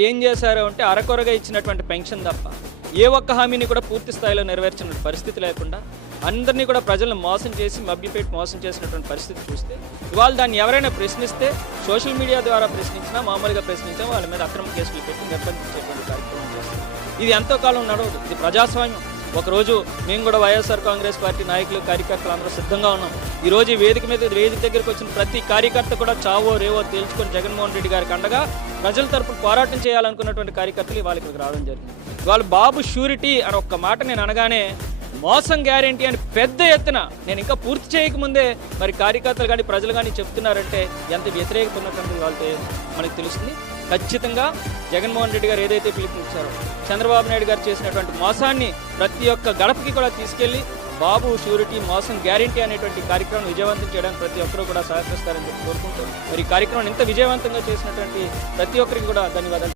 ఏం చేశారు అంటే అరకొరగా ఇచ్చినటువంటి పెన్షన్ తప్ప ఏ ఒక్క హామీని కూడా పూర్తి స్థాయిలో నెరవేర్చిన పరిస్థితి లేకుండా అందరినీ కూడా ప్రజలను మోసం చేసి మభ్యపెట్టి మోసం చేసినటువంటి పరిస్థితి చూస్తే ఇవాళ దాన్ని ఎవరైనా ప్రశ్నిస్తే సోషల్ మీడియా ద్వారా ప్రశ్నించినా మామూలుగా ప్రశ్నించినా వాళ్ళ మీద అక్రమ కేసులు పెట్టి నిర్బంధించేటువంటి కార్యక్రమం చేస్తారు. ఇది ఎంతో కాలం నడవదు. ఇది ప్రజాస్వామ్యం. ఒకరోజు మేము కూడా వైఎస్ఆర్ కాంగ్రెస్ పార్టీ నాయకులు కార్యకర్తలు అందరూ సిద్ధంగా ఉన్నాం. ఈరోజు ఈ వేదిక దగ్గరికి వచ్చిన ప్రతి కార్యకర్త కూడా చావో రేవో తేల్చుకొని జగన్మోహన్ రెడ్డి గారికి అండగా ప్రజల తరపున పోరాటం చేయాలనుకున్నటువంటి కార్యకర్తలు వాళ్ళకి రావడం జరిగింది. వాళ్ళు బాబు షూరిటీ అని ఒక్క మాట నేను అనగానే మోసం గ్యారెంటీ అని పెద్ద ఎత్తున నేను ఇంకా పూర్తి చేయకముందే మరి కార్యకర్తలు కానీ ప్రజలు కానీ చెప్తున్నారంటే ఎంత వ్యతిరేకత ఉన్నటువంటి వాళ్ళతో మనకు తెలుస్తుంది. ఖచ్చితంగా జగన్మోహన్ రెడ్డి గారు ఏదైతే పిలుపునిచ్చారో చంద్రబాబు నాయుడు గారు చేసినటువంటి మోసాన్ని ప్రతి ఒక్క గడపకి కూడా తీసుకెళ్లి బాబు షూరిటీ మోసం గ్యారెంటీ అనేటువంటి కార్యక్రమం విజయవంతం చేయడానికి ప్రతి ఒక్కరూ కూడా సహకరిస్తారని చెప్పి కోరుకుంటూ మరి ఈ కార్యక్రమం ఇంత విజయవంతంగా చేసినటువంటి ప్రతి ఒక్కరికి కూడా ధన్యవాదాలు.